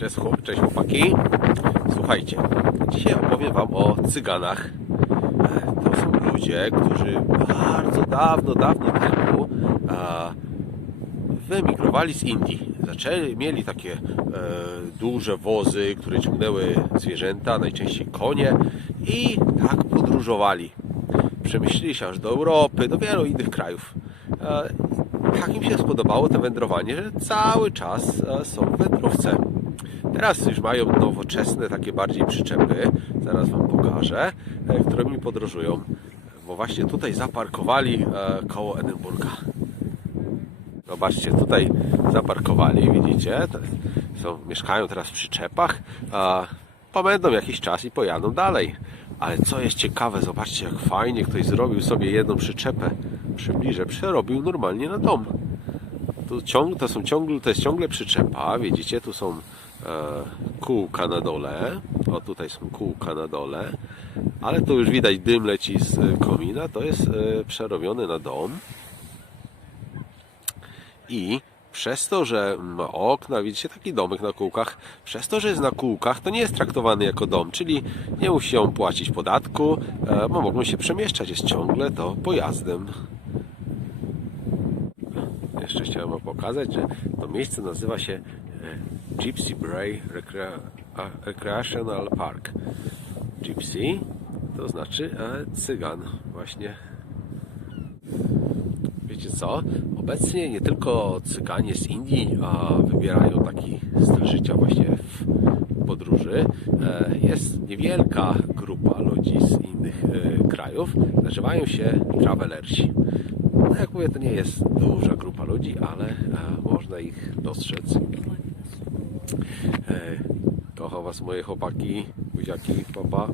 Cześć, chłop- cześć chłopaki. Słuchajcie, dzisiaj opowiem Wam o cyganach. To są ludzie, którzy bardzo dawno, dawno temu a, wyemigrowali z Indii. Zaczęli, mieli takie e, duże wozy, które ciągnęły zwierzęta, najczęściej konie i tak podróżowali. Przemyśleli się aż do Europy, do wielu innych krajów. E, tak im się spodobało to wędrowanie, że cały czas e, są wędrowcem. Teraz już mają nowoczesne, takie bardziej przyczepy. Zaraz Wam pokażę, e, którymi podróżują. Bo właśnie tutaj zaparkowali e, koło Edynburga. Zobaczcie, tutaj zaparkowali, widzicie? Są, mieszkają teraz w przyczepach. A pobędą jakiś czas i pojadą dalej. Ale co jest ciekawe, zobaczcie jak fajnie ktoś zrobił sobie jedną przyczepę. Przybliżę, przerobił normalnie na dom. Tu ciągle, to, są ciągle, to jest ciągle przyczepa, widzicie, tu są e, kółka na dole, o tutaj są kółka na dole, ale tu już widać dym leci z komina, to jest e, przerobiony na dom i przez to, że ma okna, widzicie, taki domek na kółkach, przez to, że jest na kółkach, to nie jest traktowany jako dom, czyli nie musi on płacić podatku, e, bo mogą się przemieszczać, jest ciągle to pojazdem. Jeszcze chciałem wam pokazać, że to miejsce nazywa się e, Gypsy Bray Recreational Park. Gypsy to znaczy e, cygan właśnie Wiecie co? Obecnie nie tylko cyganie z Indii a wybierają taki styl życia właśnie w podróży. E, Jest niewielka grupa ludzi z innych krajów. Nazywają się travelersi. No jak mówię, to nie jest duża grupa ludzi, ale e, można ich dostrzec. E, Kocham Was moje chłopaki, buziaki, papa.